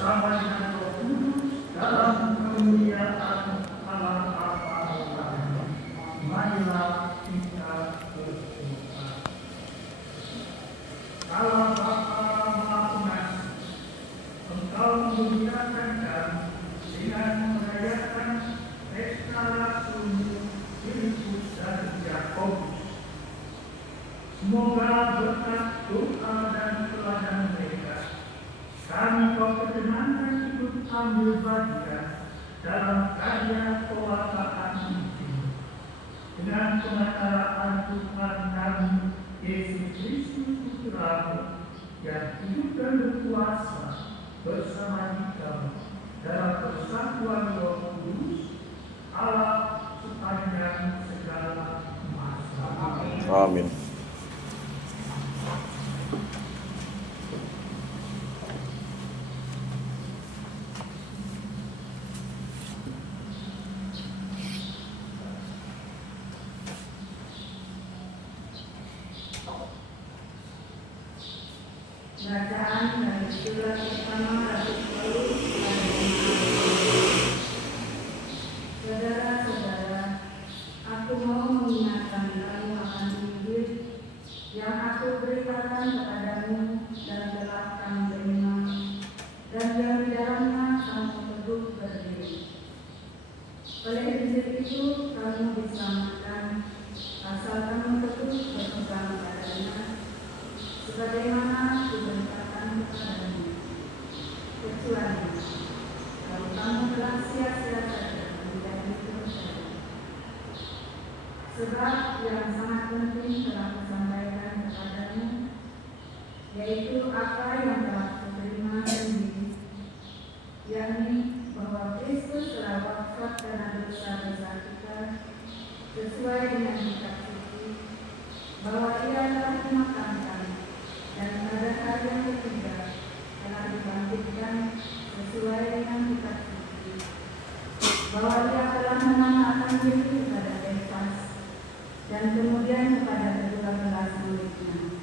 bersama dengan Roh Kudus dalam kemuliaan Allah Bapa. Marilah kita berdoa. Allah Bapa Maha Pengasih, Engkau memuliakan kami dengan merayakan pesta rasul Filipus dan Yakobus. Semoga berkat doa dan teladan mereka, kami kau perkenankan ikut ambil bagian dalam karya pewartaan Injil dengan pengacaraan Tuhan kami Yesus Kristus Putra-Mu yang hidup dan berkuasa bersama kita dalam persatuan Roh Kudus Allah sepanjang segala masa. Amin. Bacaan dari surat pertama Rasul Paulus kepada saudara-saudara, aku mau mengingatkan kamu akan Injil yang aku beritakan kepadamu dan telah kamu terima, dan yang di dalamnya kamu teguh berdiri. Oleh Injil itu kamu diselamatkan, asal kamu teguh berpegang padanya, sebagaimana diberitakan kepadamu. Kecuali kalau kamu telah sia-sia saja menjadi percaya. Sebab yang sangat penting telah kusampaikan kepadamu, yaitu apa yang telah kuterima sendiri, yakni bahwa Kristus telah wafat karena dosa-dosa kita sesuai dengan kitab suci, bahwa Ia telah dimakamkan, dan pada hari yang ketiga telah dibangkitkan sesuai dengan kitab suci, bahwa Ia telah menampakkan diri kepada Kefas dan kemudian kepada kedua-belas muridnya.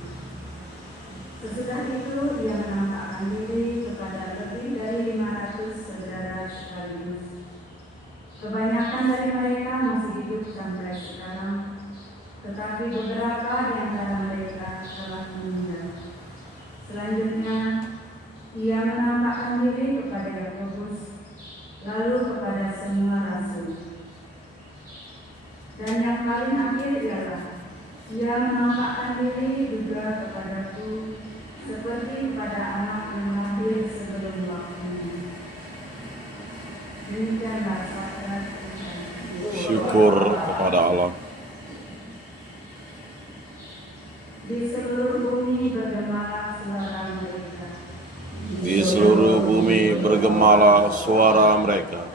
Sesudah itu Ia menampakkan diri kepada lebih dari 500 saudara sekaligus. Kebanyakan dari mereka masih hidup sampai sekarang, tetapi beberapa di antara mereka telah meninggal. Selanjutnya, Ia menampakkan diri kepada Yakobus, lalu kepada semua rasul. Dan yang paling akhir ialah Ia menampakkan diri juga kepadaku, seperti kepada anak yang lahir sebelum waktunya. Demikianlah sabda Tuhan. Syukur kepada Allah. Di seluruh bumi bergemalah suara mereka. Di seluruh bumi bergemalah suara mereka.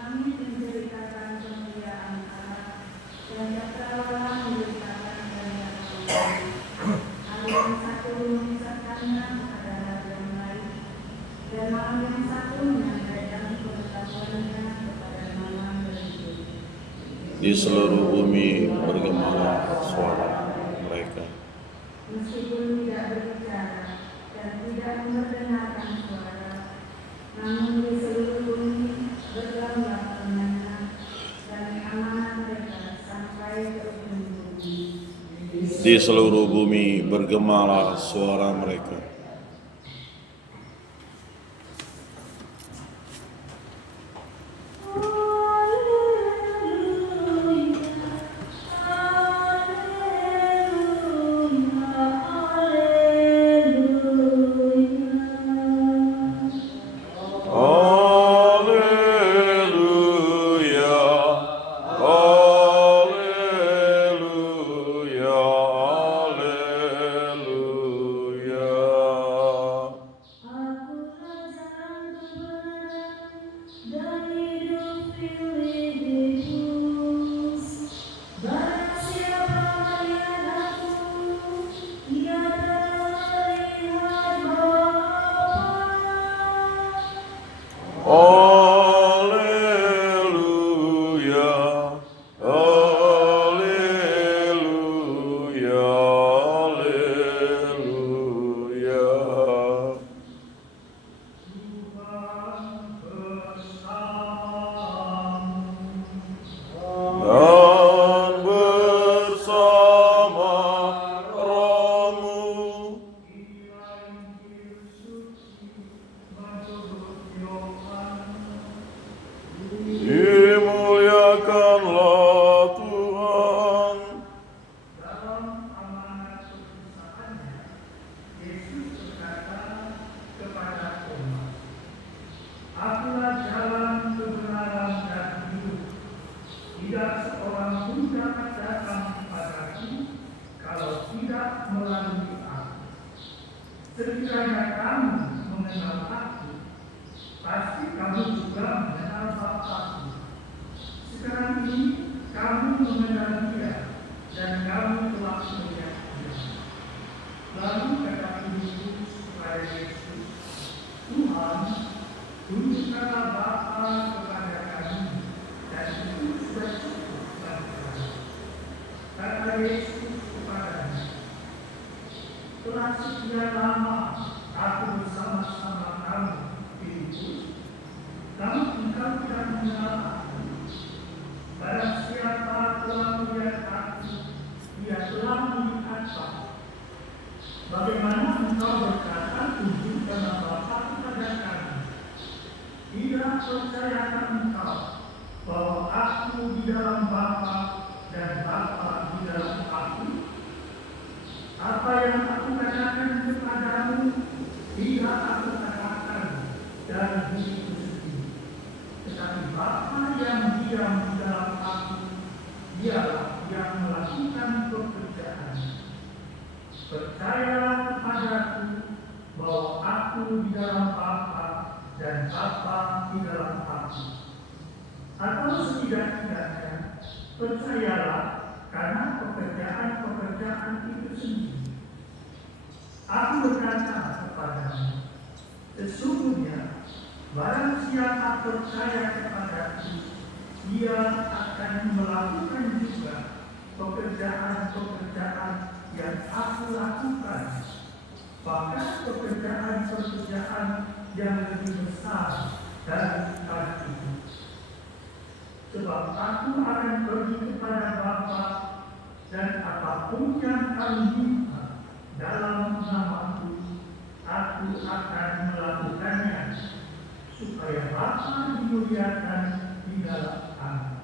Langit menceritakan kemuliaan Allah, dan cakrawala memberitakan kemuliaan Allah. Hari yang satu mengisahkannya kepada hari yang lain, dan malam yang satu menyampaikan pengetahuannya kepada malam berikut. Di seluruh bumi bergemalah suara mereka. Meskipun tidak berbicara dan tidak mendengarkan suara, namun di seluruh bumi bergelambah firman-Nya dan amanat mereka sampai ke ujung bumi. Di seluruh bumi bergemalah suara mereka. Haleluya, haleluya, haleluya. melalui aku. Sekiranya kamu mengenal aku, pasti kamu juga mengenal Bapa-Ku. Sekarang ini kamu mengenal Dia dan kamu telah melihat Dia. Lalu kata ibuku kepada Yesus, Tuhan, tunjukkanlah Bapa kepada kami, dan itu sudah cukup bagi kami. Kata Yesus kepadanya, telah sekian lama aku bersama-sama kamu, Filipus, namun engkau tidak mengenal aku. Barang siapa telah melihat aku, dia telah melihat Bapa. Bagaimana engkau berkata, tunjukkanlah Bapa kepada kami? Tidak percayakah engkau bahwa aku di dalam Bapa dan Bapa di dalam aku? Apa yang aku katakan kepadamu, tidak aku katakan dari diriku sendiri, tetapi Bapa yang diam di dalam aku, dialah yang melakukan pekerjaan. Percayalah kepadaku bahwa aku di dalam Bapa dan Bapa di dalam aku. Atau setidak-tidaknya percayalah karena pekerjaan-pekerjaan itu sendiri. Aku berkata kepadamu, sesungguhnya barang siapa percaya kepadaku, dia akan melakukan juga pekerjaan-pekerjaan yang aku lakukan, bahkan pekerjaan-pekerjaan yang lebih besar daripada itu. Sebab aku akan pergi kepada Bapa, dan apapun yang kamu minta dalam namaku, aku akan melakukannya, supaya Bapa dimuliakan di dalam aku.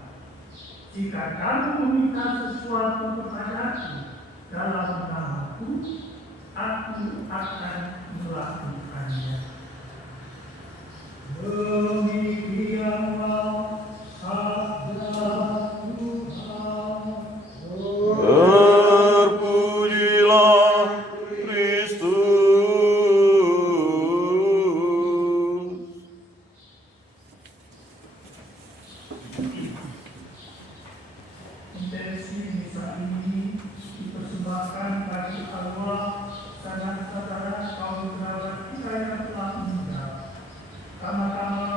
Jika kamu meminta sesuatu kepadaku dalam namaku, aku akan melakukannya. Demikianlah sabda Tuhan. Terpujilah Kristus. Intensi misa ini dipersembahkan bagi Allah saudara-saudara kaum kerabat kita yang telah meninggal. Pertama-tama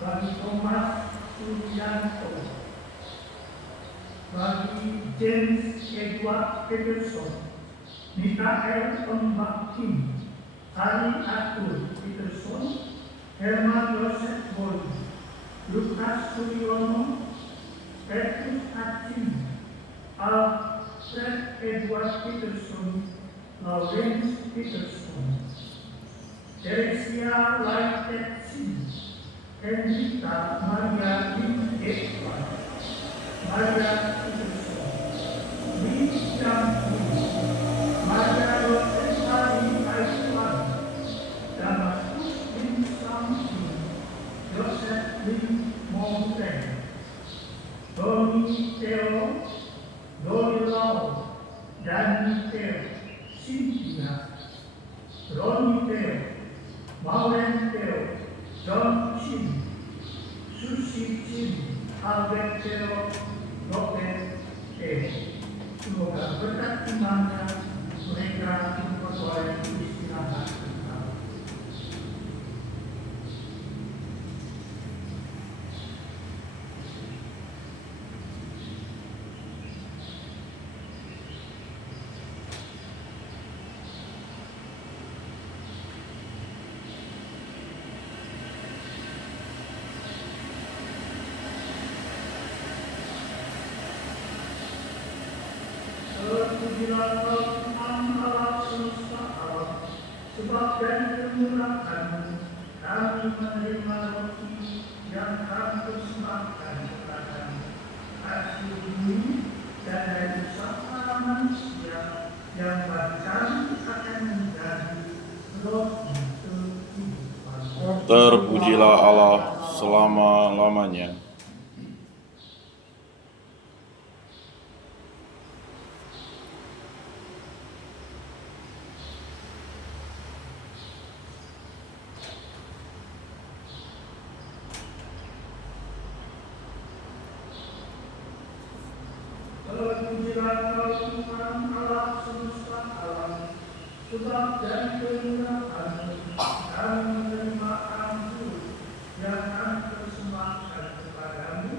bagi Thomas Sulianto, bagi James Edward Peterson, Mikael Mbakkim, Hari Atul Peterson, Herman Joseph Boy, Lukas Suryono, Petrus Acim, Alfred Edward Peterson, Lawrence Peterson, Teresia Laitetsi, Henrita Maria Lin Edward, Maria Peterson, William Lewis, Maria Rosa Lin Aiswan, Damaskus Lin Samson, Joseph Lin Mountain, Doni Theo, Doni Lau, Dani Theo, Cynthia, Ronnie Theo, Maureen Theo, John Chin, Susi Chin, Albert Theo, Robert Theo. Semoga berkat imannya mereka memperoleh istirahat kekal. Terpujilah Tuhan Allah semesta alam, sebab dari kemurahan-Mu kami menerima roti yang kami persembahkan kepadamu, hasil bumi dan dari usaha manusia yang bagi kami akan menjadi roti kehidupan. Terpujilah Allah selama-lamanya. Tuhan Allah semesta alam, sebab dari kemurahan-Mu kami menerima ampun yang kami persembahkan kepadamu,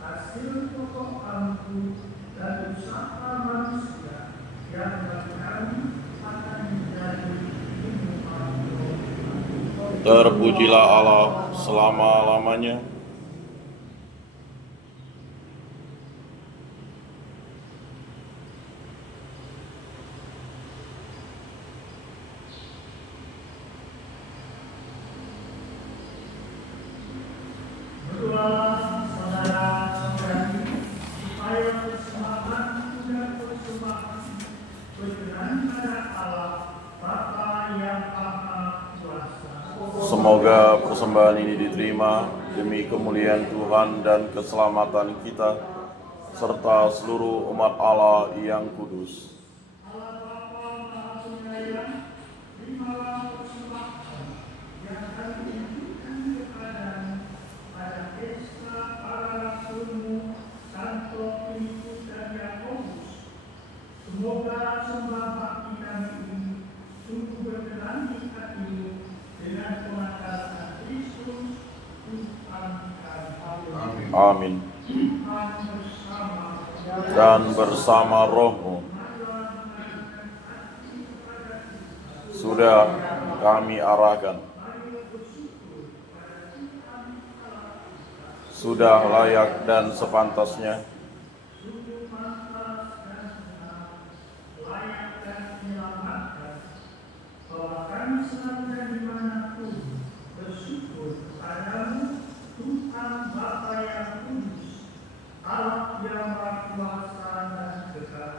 hasil pokok ampun dan usaha manusia yang bagi kami akan menjadi umat roh. Terpujilah Allah selama-lamanya. Berdoalah saudara-saudari supaya persembahan dan persembahan berkenan pada Allah Bapa yang Maha Kuasa. Semoga persembahan ini diterima demi kemuliaan Tuhan dan keselamatan kita, serta seluruh umat Allah yang kudus. Allah Bapa Maha Penyayang, terimalah persembahan yang kami tunjukkan kepadamu pada pesta para rasul-Mu, Santo Filipus dan Yakobus. Semoga sembah bakti kami ini sungguh berkenan di hati-Mu dengan pengasihan Kristus Tuhan kami. Amin. Tuhan bersama Dan bersama rohmu sudah kami arahkan. Sudah layak dan sepantasnya layak dan menyelamatkan, bahwa kami selalu dan dimanapun bersyukur kepadamu, Tuhan Bapa yang kudus, Allah yang Maha Kuasa dan kekal.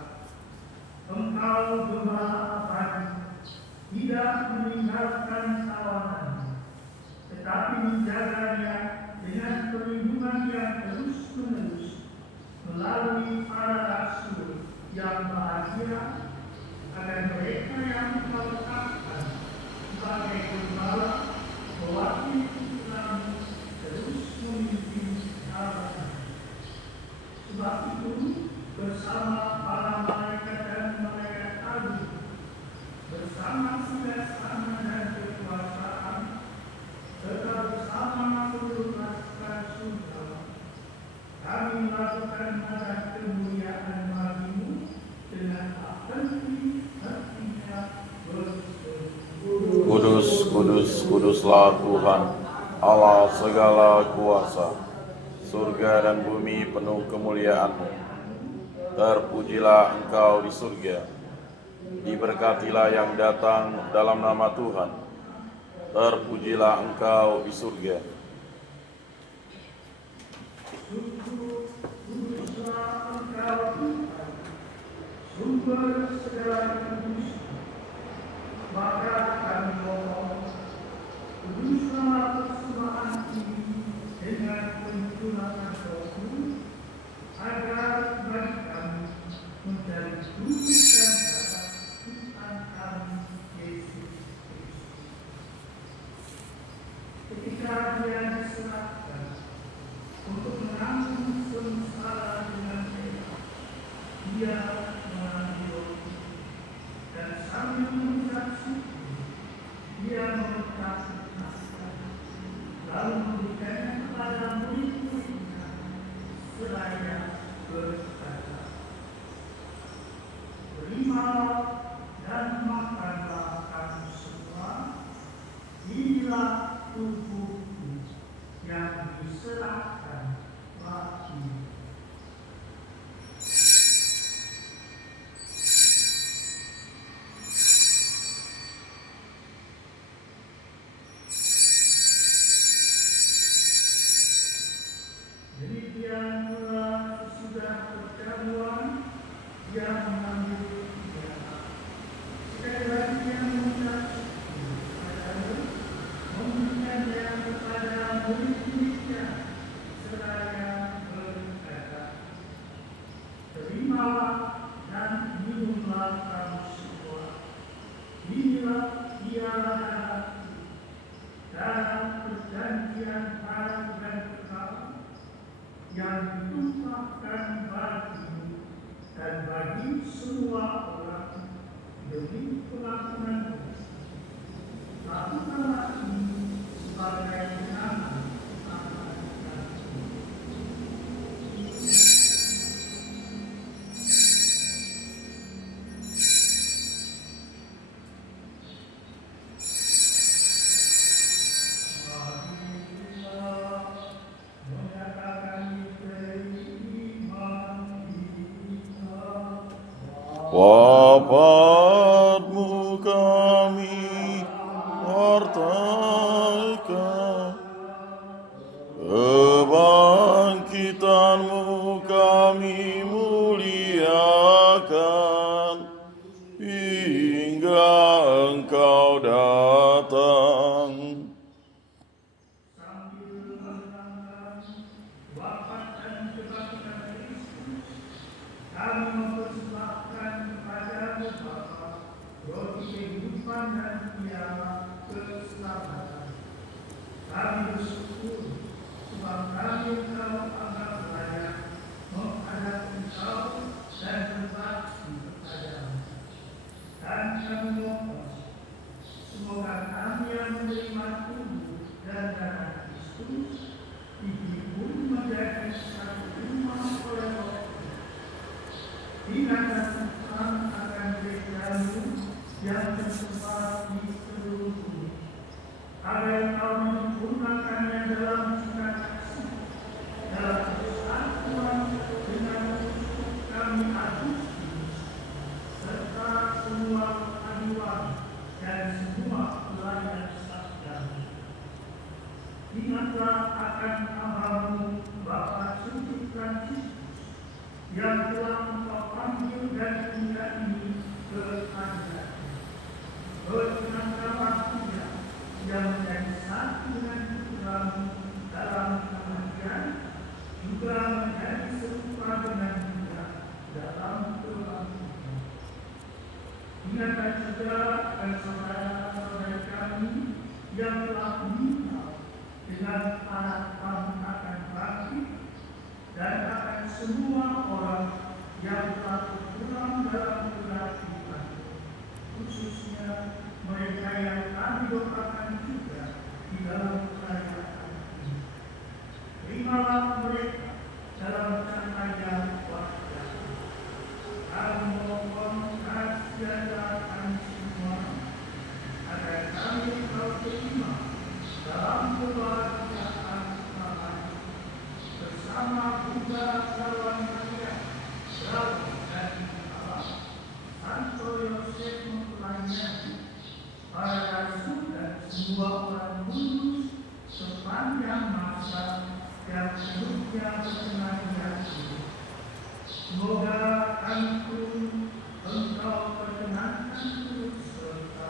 Engkau Gembala abadi, tidak meninggalkan kawananmu, tetapi menjaganya dengan perlindungan yang terus-menerus melalui para rasul yang bahagia, agar mereka yang Engkau letakkan sebagai gembala mewakili putramu terus memimpin kawananmu. Sebab itu, bersama para malaikat dan malaikat agung, bersama singgasana dan kekuasaan, serta bersama seluruh pasukan surga, kami melakukan adat kemuliaan bagimu dengan hati-hatinya berseru. kudus, kudus, kuduslah Tuhan, Allah segala kuasa. Surga dan bumi penuh kemuliaan-Mu. Terpujilah Engkau di surga. Diberkatilah yang datang dalam nama Tuhan. Terpujilah Engkau di surga. Kuduslah Engkau Tuhan, sumber segala kudus. Maka kami mohon, kuduslah persembahan ini dengan pencurahan Roh-Mu, agar bagi kami menjadi tubuh dan darah Tuhan kami Yesus Kristus. Ketika Dia diserahkan untuk menanggung sengsara dengan mereka, Dia mengambil roti dan sambil mengucap syukur, Dia memecah-mecahkan, lalu memberikannya kepada murid-muridnya seraya berkata, "Terimalah dan makanlah kamu semua, inilah tubuhku yang diserahkan bagimu." Demikian pula sesudah perjamuan, Dia mengambil piala. Sekali lagi Dia mengucap syukur kepadamu, memberikannya kepada murid-muridnya seraya berkata, "Terimalah dan minumlah kamu semua. Inilah piala darahku, darah perjanjian baru dan kekal, yang ditumpahkan bagimu dan bagi pengampunan dosa. Lakukanlah ini sebagai kenangan akan kami. Wafat-Mu kami wartakan, kebangkitan-Mu kami muliakan, hingga Engkau datang. Sambil mengenangkan wafat dan kebangkitan Kristus, kami mempersembahkan kepada-Mu Bapa roti kehidupan dan kiamat keselamatan. Kami bersyukur sebab kami Engkau anggap layak menghadap Engkau dan berbakti kepada-Mu. Dan kami mohon semoga kami yang menerima tubuh dan darah Kristus dihibur menjadi satu umat oleh Roh Tuhan. Tuhan akan gereja-Mu yang tersebar di seluruh bumi, agar Engkau menyempurnakannya dalam sukacita, dalam persatuan dengan kami Agustinus, serta semua adiwan dan semua pelayan sabda-Mu. Ingatlah akan hamba-Mu Bapak Suci Franciscus yang telah Engkau panggil dari dunia ini ke kerajaan. Berkenankanlah Dia yang menjadi satu dengan Putra-Mu dalam kematian, juga menjadi serupa dengan Dia dalam kebangkitan. Ingatlah juga akan saudara-saudara kami yang telah meninggal dengan harapan akan bangkit, dan akan semua orang yang telah berpulang dalam kehidupan, khususnya mereka yang kami doakan juga di dalam perayaan ini. Terimalah mereka dalam cahaya wajah-Mu. Kami mohon kasihan semua, agar kami Engkau terima dalam kebahagiaan selamanya, bersama Buddha Sawan Maria, Daud dan Allah, Santo Yosef mempelainya, para rasul dan semua orang kudus sepanjang masa yang hidupnya berkenan ini. Semoga kami pun Engkau perkenankan turut serta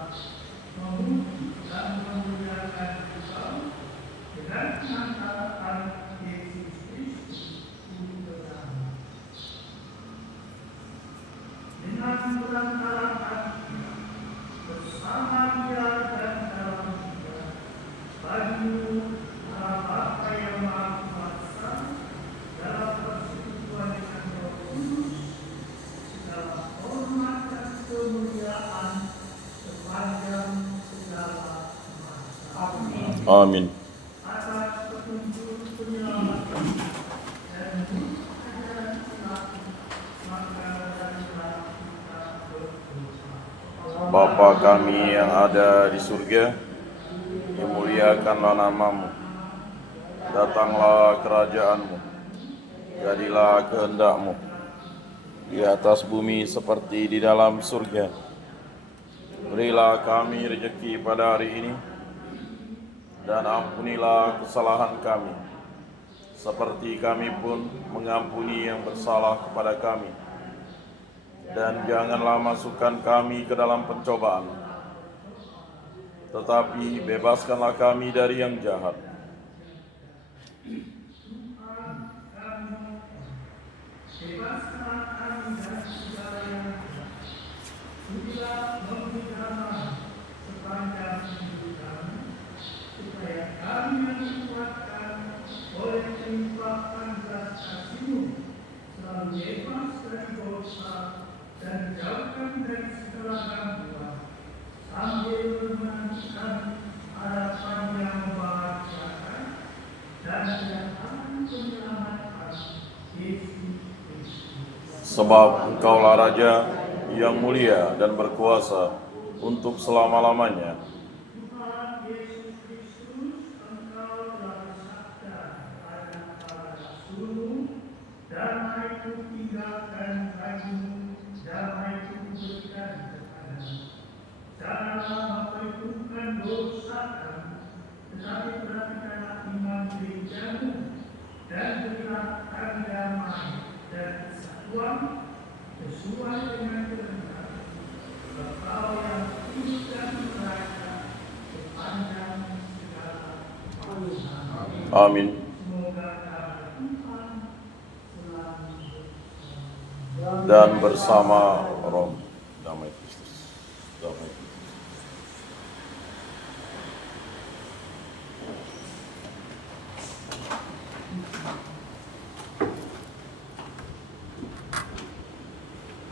memuji dan memuliakan Engkau dengan pengantaran Yesus Kristus Putra-Mu. Dengan perantaraan Dia, bersama Dia dan dalam Dia, bagi-Mu Allah Bapa yang Maha Kuasa, dalam persekutuan dengan Roh Kudus, segala hormat dan kemuliaan sepanjang segala masa. Amin. Amin. Atas petunjuk penyelamatan dan ajaran Islam, maka marilah kita berdoa. Bapa kami yang ada di surga, dimuliakanlah nama-Mu. Datanglah kerajaan-Mu. Jadilah kehendak-Mu di atas bumi seperti di dalam surga. Berilah kami rezeki pada hari ini, dan ampunilah kesalahan kami, seperti kami pun mengampuni yang bersalah kepada kami. Dan janganlah masukkan kami ke dalam pencobaan, tetapi bebaskanlah kami dari yang jahat. Bebaskanlah kami dari segala yang jahat. Berilah memberikanlah sepanjang hidup kami, supaya kami yang dikuatkan oleh kelimpahan belas kasih-Mu selalu bebas dari dosa dan dijauhkan dari segala gangguan, Sebab Engkaulah Raja yang mulia dan berkuasa untuk selama-lamanya. Tuhan Yesus Kristus, Engkau telah bersabda kepada para rasul-Mu, damai-Ku tinggalkan bagimu, damai-Ku berikan kepadamu. Janganlah memperhitungkan dosa kamu, tetapi perhatikanlah iman gerejamu, dan berilah kami damai dan kesatuan sesuai dengan kebenaran. Engkau yang hidup dan mereka sepanjang segala zaman. Amin. Semoga karena Tuhan selalu Dan bersama Roh damai Kristus. Damai Kristus.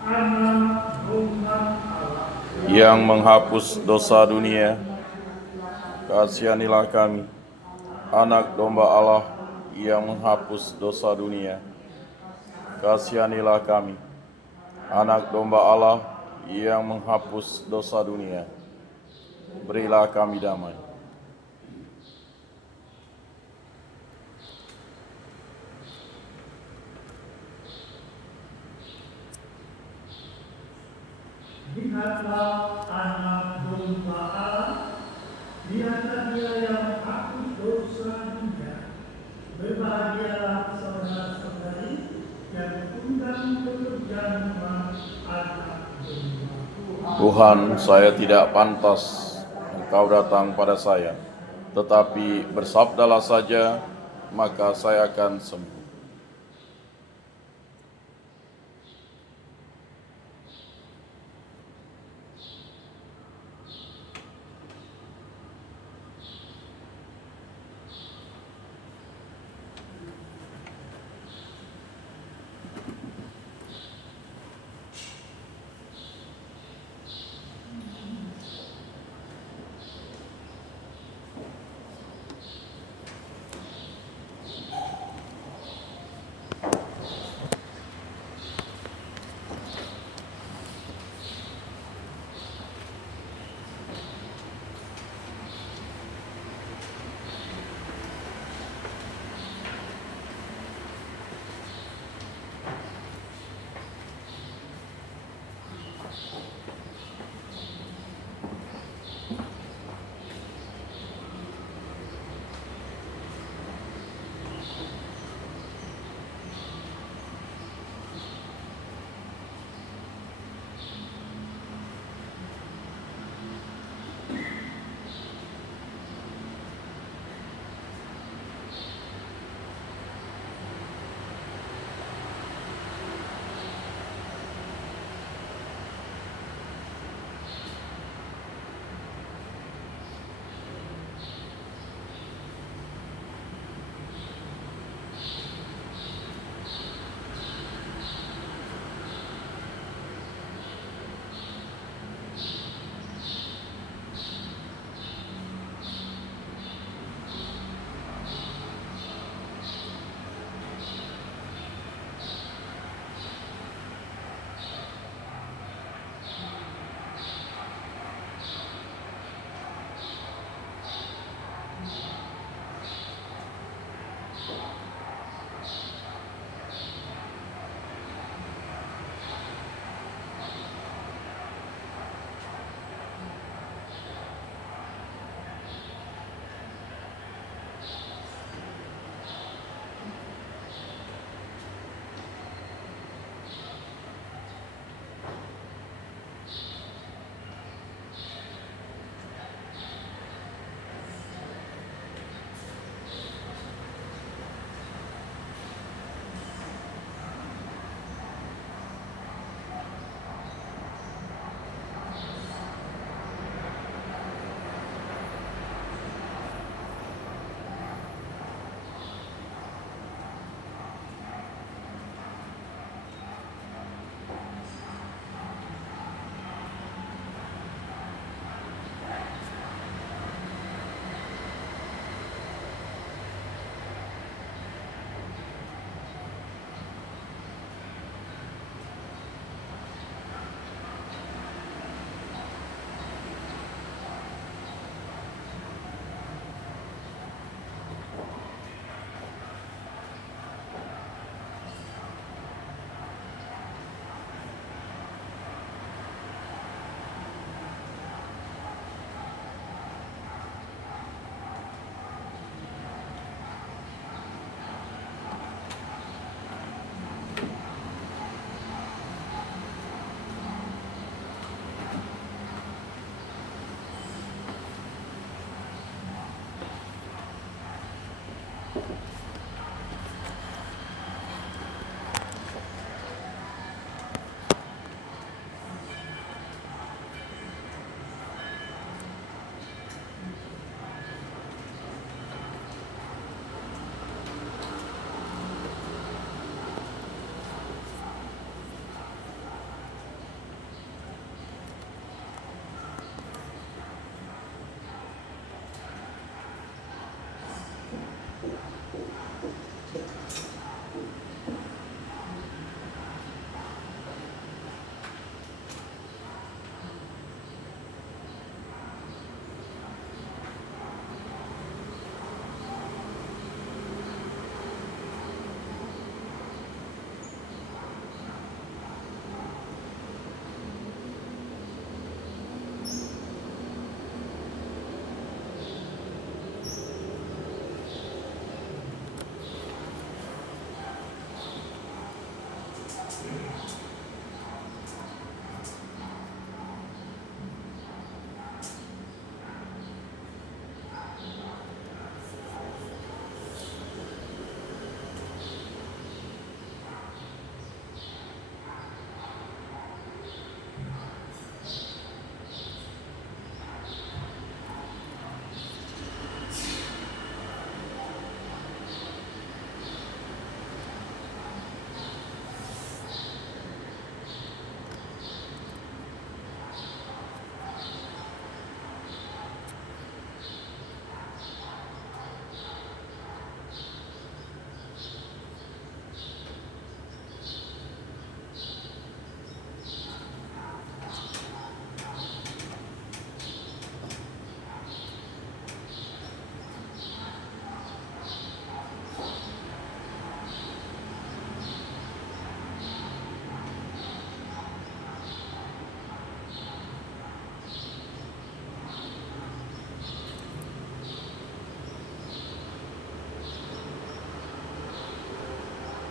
Anak Tuhan Allah Yang menghapus dosa dunia, kasihanilah kami. Anak domba Allah yang menghapus dosa dunia, kasihanilah kami. Anak domba Allah yang menghapus dosa dunia, berilah kami damai. Lihatlah anak domba Allah, lihatlah dia yang menghapus dosa dunia. Berbahagialah saudara-saudari yang diundang pekerjaan anak domba. Tuhan, saya tidak pantas Engkau datang pada saya, tetapi bersabdalah saja, maka saya akan sembuh.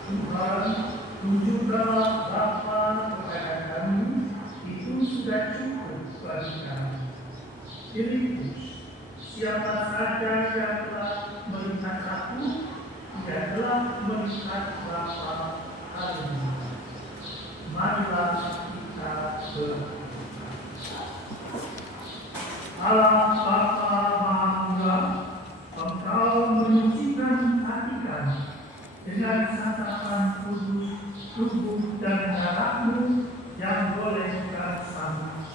Tuhan, tunjukkanlah Bapa kepada kami, itu sudah cukup bagi kami. Filipus, siapa saja yang telah melihat aku, dia telah melihat Bapa. Haleluya. Marilah kita berdoa. Allah Bapa Maha Kuasa, Engkau menyucikan hati kami dengan santapan kudus tubuh dan darah-Mu yang boleh kami sambut.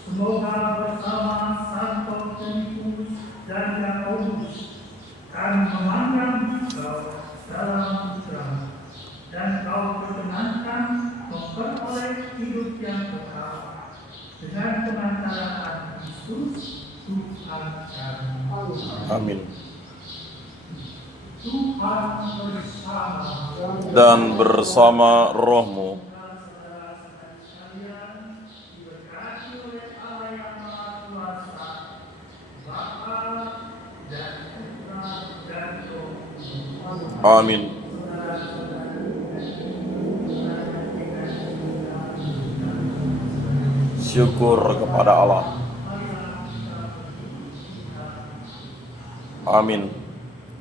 Semoga bersama Santo Filipus dan Yakobus kami memandang Engkau dalam putra, dan Kau perkenankan memperoleh hidup yang kekal dengan pengantaraan Kristus Tuhan kami. Amin. Tuhan bersama Dan bersama rohmu. sekalian, diberkati oleh Allah yang Maha Kuasa, Bapa dan Putra dan Roh Kudus. Amin. Syukur kepada Allah. Amin.